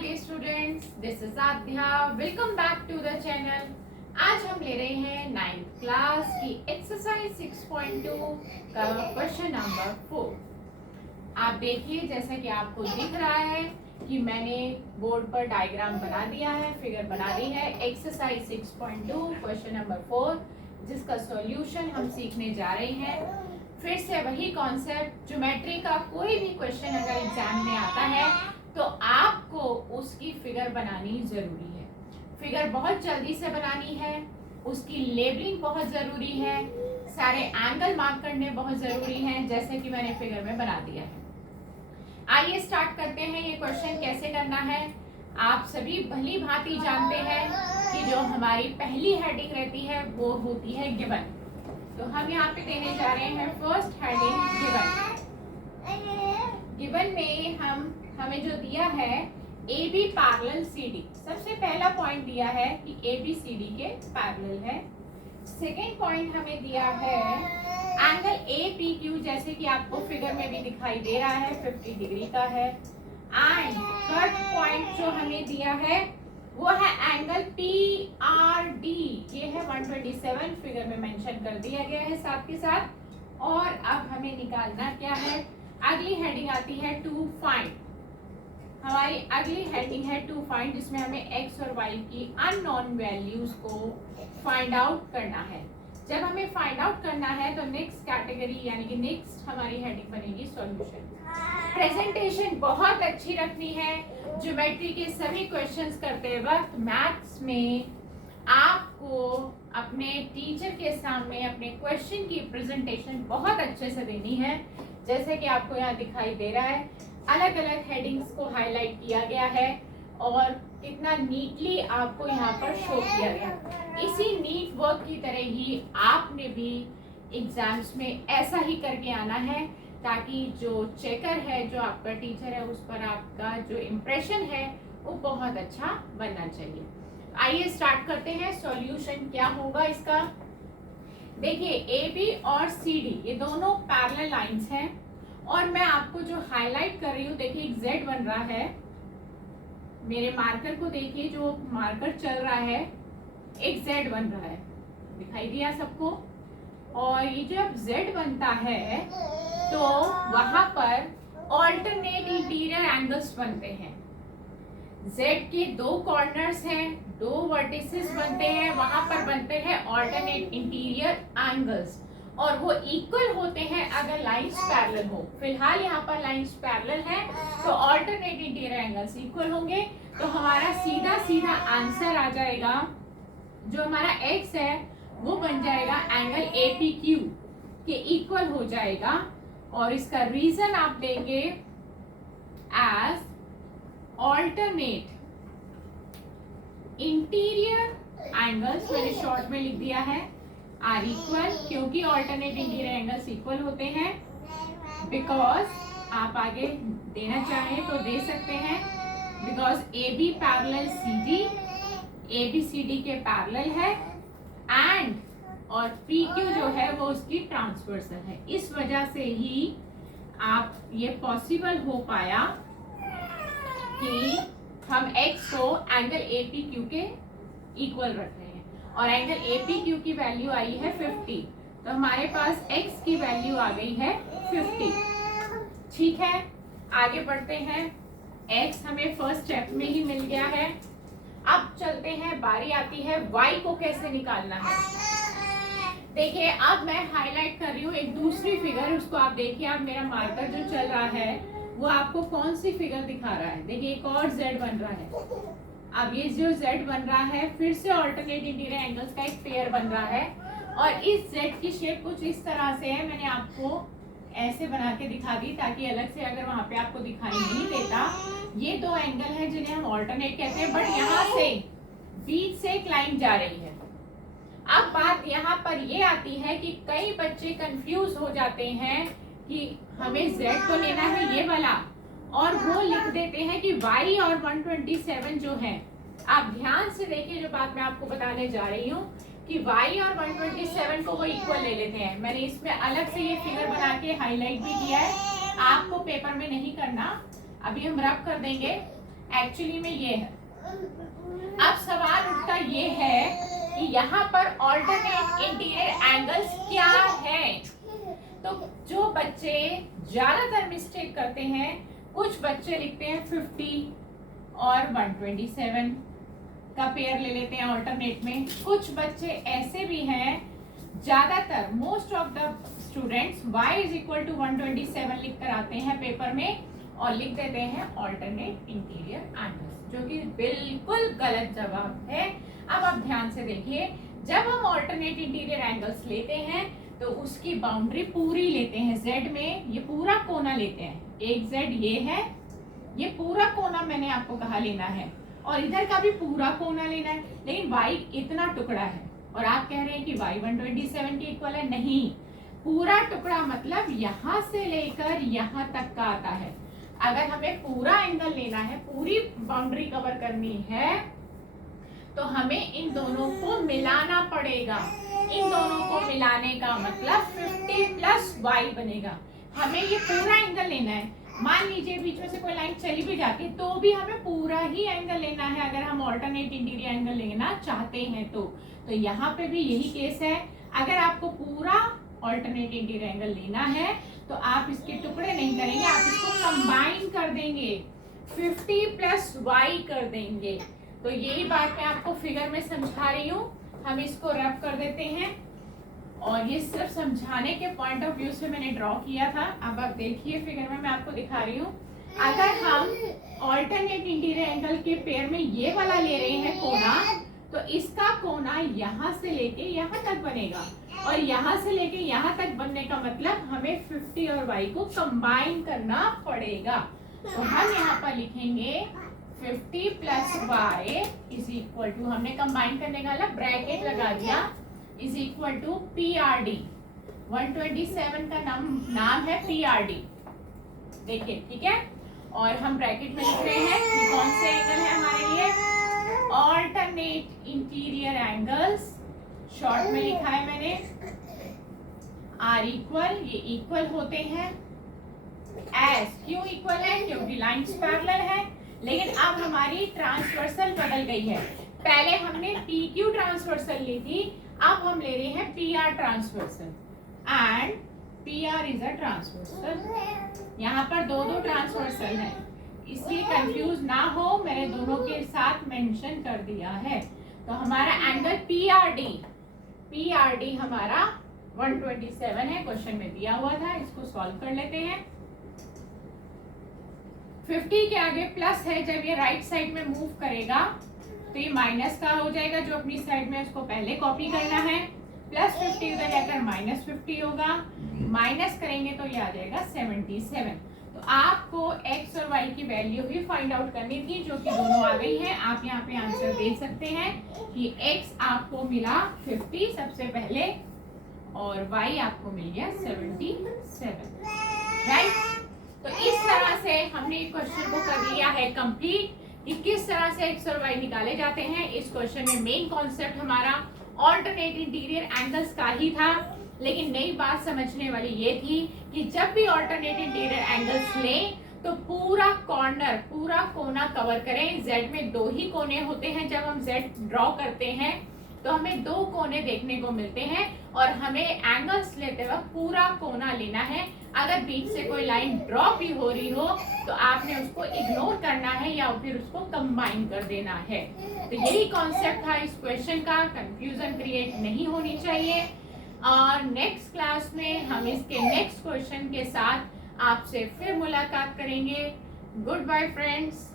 lovely students, this is Adhya. Welcome back to the channel. आज हम ले रहे हैं 9th क्लास की एक्सरसाइज 6.2 का क्वेश्चन नंबर 4। आप देखिए जैसा कि आपको दिख रहा है कि मैंने बोर्ड पर डायग्राम बना दिया है, फिगर बना दी है। एक्सरसाइज 6.2 क्वेश्चन नंबर 4 जिसका सॉल्यूशन हम सीखने जा रहे हैं। फिर से वही कॉन्सेप्ट, ज्योमेट्री का कोई भी क्वेश्चन अगर एग्जाम में आता है तो आपको उसकी फिगर बनानी जरूरी है। फिगर बहुत जल्दी से बनानी है, उसकी लेबलिंग बहुत जरूरी है, सारे एंगल मार्क करने बहुत जरूरी हैं, जैसे कि मैंने फिगर में बना दिया है। आइए स्टार्ट करते हैं। ये क्वेश्चन कैसे करना है आप सभी भली भांति जानते हैं कि जो हमारी पहली हेडिंग रहती है वो होती है गिवन। तो हम यहाँ पे देने जा रहे हैं फर्स्ट हेडिंग गिवन। गिवन में हमें जो दिया है A B parallel C D. सबसे पहला पॉइंट दिया है कि ए बी सी डी के पैरेलल है। सेकेंड पॉइंट हमें दिया है एंगल ए पी क्यू, जैसे कि आपको फिगर में भी दिखाई दे रहा है 50 डिग्री का है। एंड थर्ड पॉइंट जो हमें दिया है वो है एंगल पी आर डी। ये है 127, फिगर में मेंशन कर दिया गया है साथ के साथ। और अब हमें निकालना क्या है, अगली हेडिंग आती है टू फाइंड। हमारी अगली हेडिंग है टू फाइंड, जिसमें हमें एक्स और वाई की अननोन वैल्यूज को फाइंड आउट करना है। जब हमें फाइंड आउट करना है तो नेक्स्ट कैटेगरी यानी कि नेक्स्ट हमारी हेडिंग बनेगी सॉल्यूशन। प्रेजेंटेशन बहुत अच्छी रखनी है। ज्योमेट्री के सभी क्वेश्चंस करते वक्त मैथ्स में आपको अपने टीचर के सामने अपने क्वेश्चन की प्रेजेंटेशन बहुत अच्छे से देनी है। जैसे कि आपको यहाँ दिखाई दे रहा है, अलग अलग हेडिंग्स को हाईलाइट किया गया है और कितना नीटली आपको यहाँ पर शो किया गया। इसी नीट वर्क की तरह ही आपने भी एग्जाम्स में ऐसा ही करके आना है, ताकि जो चेकर है, जो आपका टीचर है, उस पर आपका जो इम्प्रेशन है वो बहुत अच्छा बनना चाहिए। आइए स्टार्ट करते हैं। सॉल्यूशन क्या होगा इसका, देखिए ए बी और सी डी ये दोनों पैरेलल लाइंस हैं और मैं आपको जो हाईलाइट कर रही हूँ, देखिए एक जेड बन रहा है। मेरे मार्कर को देखिए, जो मार्कर चल रहा है एक जेड बन रहा है, दिखाई दिया सबको। और ये जब जेड बनता है तो वहां पर ऑल्टरनेट इंटीरियर एंगल्स बनते हैं। जेड के दो कॉर्नर्स हैं, दो वर्टिसेस बनते हैं, वहां पर बनते हैं ऑल्टरनेट इंटीरियर एंगल्स और वो इक्वल होते हैं अगर लाइंस पैरेलल हो। फिलहाल यहाँ पर लाइंस पैरेलल है तो ऑल्टरनेट इंटीरियर एंगल्स इक्वल होंगे। तो हमारा सीधा सीधा आंसर आ जाएगा, जो हमारा एक्स है वो बन जाएगा एंगल ए पी क्यू के इक्वल हो जाएगा। और इसका रीजन आप देंगे एज ऑल्टरनेट इंटीरियर एंगल्स, मैंने शॉर्ट में लिख दिया है आर इक्वल, क्योंकि ऑल्टरनेट इंटीरियर एंगल्स इक्वल होते हैं। बिकॉज आप आगे देना चाहें तो दे सकते हैं, because A B parallel C D, A B C D के पैरेलल है एंड और पी क्यू जो है वो उसकी ट्रांसवर्सल है। इस वजह से ही आप ये पॉसिबल हो पाया कि हम x को एंगल ए पी क्यू के इक्वल रख रहे हैं और एंगल ए पी क्यू की वैल्यू आई है 50, तो हमारे पास x की वैल्यू आ गई है 50। ठीक है, आगे बढ़ते हैं। x हमें फर्स्ट स्टेप में ही मिल गया है। अब चलते हैं, बारी आती है y को कैसे निकालना है। देखिए अब मैं हाईलाइट कर रही हूँ एक दूसरी फिगर, उसको आप देखिए। आप मेरा मार्कर जो चल रहा है वो आपको कौन सी फिगर दिखा रहा है, देखिए एक और z बन रहा है। अब ये जो z बन रहा है फिर से ऑल्टरनेट इंटीरियर एंगल्स का एक पेयर बन रहा है और इस z की शेप कुछ इस तरह से है। मैंने आपको ऐसे बना के दिखा दी ताकि अलग से अगर वहां पे आपको दिखाई नहीं देता। ये दो एंगल है जिन्हें हम ऑल्टरनेट कहते हैं, बट यहाँ से बीच से एक लाइन जा रही है। अब बात यहाँ पर ये आती है कि कई बच्चे कंफ्यूज हो जाते हैं कि हमें z तो लेना है ये वाला, और वो लिख देते हैं कि y और 127 जो है। आप ध्यान से देखिए, जो बात मैं आपको बताने जा रही हूँ कि y और 127 को वो इक्वल ले लेते हैं। मैंने इसमें अलग से ये फिगर बना के हाईलाइट भी किया है, आपको पेपर में नहीं करना, अभी हम रब कर देंगे। एक्चुअली में ये है। अब सवाल उठता ये है कि यहाँ पर ऑल्टरनेट इंटीरियर एंगल्स क्या है। तो जो बच्चे ज्यादातर मिस्टेक करते हैं, कुछ बच्चे लिखते हैं 50 और 127 का पेयर ले लेते हैं ऑल्टरनेट में। कुछ बच्चे ऐसे भी हैं, ज्यादातर most of the students y is equal to 127 लिख कर आते हैं पेपर में और लिख देते हैं ऑल्टरनेट इंटीरियर एंगल्स, जो कि बिल्कुल गलत जवाब है। अब आप ध्यान से देखिए, जब हम ऑल्टरनेट इंटीरियर एंगल्स लेते हैं तो उसकी बाउंड्री पूरी लेते हैं। z में ये पूरा कोना लेते हैं, एक z ये है, ये पूरा कोना मैंने आपको कहा लेना है और इधर का भी पूरा कोना लेना है। लेकिन y इतना टुकड़ा है और आप कह रहे हैं कि y 127 के इक्वल है। नहीं, पूरा टुकड़ा मतलब यहाँ से लेकर यहाँ तक का आता है। अगर हमें पूरा एंगल लेना है, पूरी बाउंड्री कवर करनी है, तो हमें इन दोनों को मिलाना पड़ेगा। इन दोनों को मिलाने का मतलब 50 प्लस y बनेगा। हमें ये पूरा एंगल लेना है। मान लीजिए बीच में से कोई लाइन चली भी जाती तो भी हमें पूरा ही एंगल लेना है, अगर हम ऑल्टरनेट इंटीरियर एंगल लेना चाहते हैं तो यहाँ पे भी यही केस है। अगर आपको पूरा ऑल्टरनेट इंटीरियर एंगल लेना है तो आप इसके टुकड़े नहीं करेंगे, आप इसको कंबाइन कर देंगे, 50 प्लस y कर देंगे। तो यही बात मैं आपको फिगर में समझा रही हूँ। हम इसको रब कर देते हैं और ये सिर्फ समझाने के पॉइंट ऑफ व्यू से मैंने ड्रॉ किया था। अब आप देखिए फिगर में मैं आपको दिखा रही हूँ। अगर हम ऑल्टरनेट इंटीरियर एंगल के पेयर में ये वाला ले रहे हैं कोना, तो इसका कोना यहाँ से लेके यहाँ तक बनेगा और यहाँ से लेके यहाँ तक बनने का मतलब हमें 50 और y को कंबाइन करना पड़ेगा। तो हम यहाँ पर लिखेंगे 50 plus y is equal to, हमने कंबाइन करने का मतलब ब्रैकेट लगा दिया, इज इक्वल टू PRD। 127 का नाम है PRD, देखिए ठीक है। और हम ब्रैकेट में लिख रहे हैं कि कौन से एंगल है हमारे लिए, ऑल्टरनेट इंटीरियर एंगल्स, शॉर्ट में लिखा है मैंने आर इक्वल, ये इक्वल होते हैं एस। क्यों इक्वल है? क्योंकि लाइंस पैरेलल है। लेकिन अब हमारी ट्रांसवर्सल बदल गई है। पहले हमने PQ ट्रांसवर्सल ली थी, अब हम ले रहे हैं PR transversal and PR is a transversal. यहाँ पर दो ट्रांसवर्सल है, इसलिए कंफ्यूज ना हो, मैंने दोनों के साथ मेंशन कर दिया है। तो हमारा एंगल PRD हमारा 127 है, क्वेश्चन में दिया हुआ था। इसको सॉल्व कर लेते हैं। 50 के आगे प्लस है, जब ये राइट साइड में मूव करेगा तो ये माइनस का हो जाएगा, जो अपनी साइड में उसको पहले कॉपी करना है। प्लस 50 उधर जाकर माइनस 50 होगा, माइनस करेंगे तो ये आ जाएगा 77। तो आपको x और y की वैल्यू भी फाइंड आउट करनी थी, जो कि दोनों आ गई है। आप यहाँ पे आंसर दे सकते हैं कि x आपको मिला 50 सबसे पहले और y आपको मिल गया 77, राइट। तो इस तरह से हमने क्वेश्चन को कर लिया है कंप्लीट कि किस तरह से x और y निकाले जाते हैं। इस क्वेश्चन में मेन कॉन्सेप्ट हमारा ऑल्टरनेट इंटीरियर एंगल्स का ही था, लेकिन नई बात समझने वाली ये थी कि जब भी ऑल्टरनेट इंटीरियर एंगल्स लें तो पूरा कॉर्नर, पूरा कोना कवर करें। z में दो ही कोने होते हैं, जब हम z ड्रॉ करते हैं तो हमें दो कोने देखने को मिलते हैं और हमें एंगल्स लेते वक्त पूरा कोना लेना है। अगर बीच से कोई लाइन ड्रॉ भी हो रही हो तो आपने उसको इग्नोर करना है या फिर उसको कंबाइन कर देना है। तो यही कॉन्सेप्ट था इस क्वेश्चन का, कंफ्यूजन क्रिएट नहीं होनी चाहिए। और नेक्स्ट क्लास में हम इसके नेक्स्ट क्वेश्चन के साथ आपसे फिर मुलाकात करेंगे। Goodbye friends.